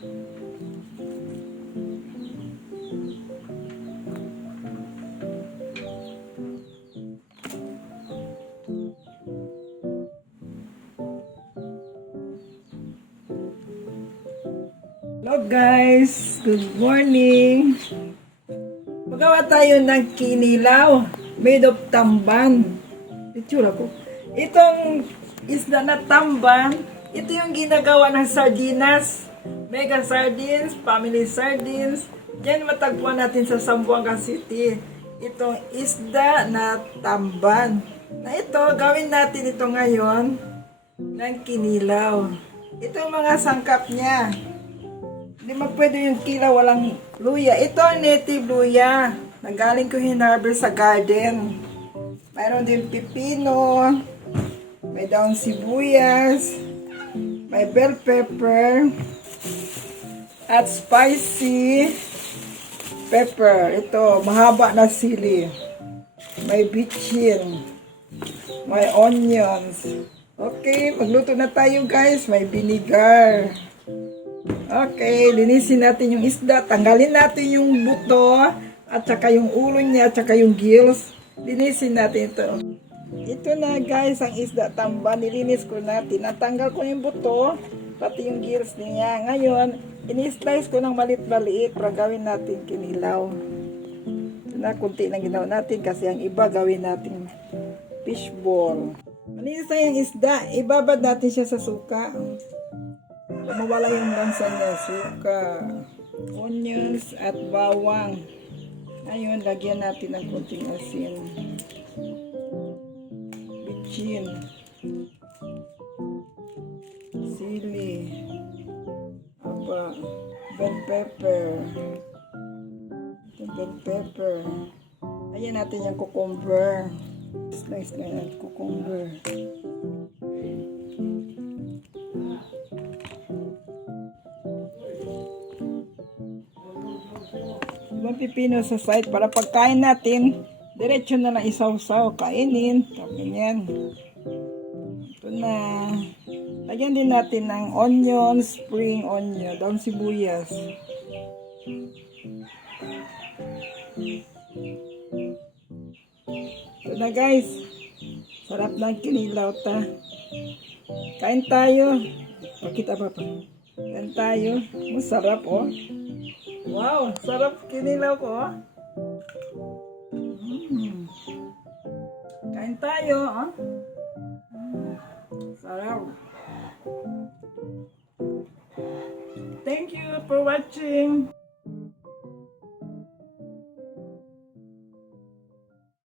Hello guys, good morning. Magawa tayo ng kinilaw made of tamban. Itsura ko. Itong isda na tamban, ito yung ginagawa ng sardinas. Mega sardines, family sardines. Yan matagpuan natin sa Zamboanga City. Itong isda na tamban. Na ito, gawin natin ito ngayon ng kinilaw. Ito yung mga sangkap niya. Hindi pwede yung kilaw walang luya. Ito ang native luya. Nanggaling ko hinarvest sa garden. Mayroon din pipino. May daong sibuyas. May bell pepper. At spicy pepper. Ito, mahaba na sili. May bitchin. May onions. Okay, magluto na tayo guys. May vinegar. Okay, linisin natin yung isda. Tanggalin natin yung buto at saka yung ulo niya at saka yung gills. Linisin natin ito. Ito na guys ang isda tamban. Nilinis ko na. Tinatanggal ko yung buto pati yung gills niya. Ngayon, ini-slice ko ng maliit-maliit para gawin natin kinilaw. Ito na, kunti lang ginawa natin kasi ang iba gawin natin fishball. Malinis na yung isda. Ibabad natin siya sa suka. Mawala yung lansa niya, suka, onions at bawang. Ayun, lagyan natin ng konting asin. Bitchin. Sili. Bell pepper. Bell pepper. Ayan natin yung cucumber. Slice na yung cucumber. Ibang pipino sa side para pagkain natin, diretso na lang isaw-saw, kainin. Ganyan. Ito na. Lagyan din natin ng onion, spring onion, daong sibuyas. Ito na guys. Sarap ng kinilaw ta. Kain tayo. Pakita pa pa. Kain tayo. Masarap oh. Wow, sarap kinilaw ko. Kain tayo. Sarap. Thank you for watching.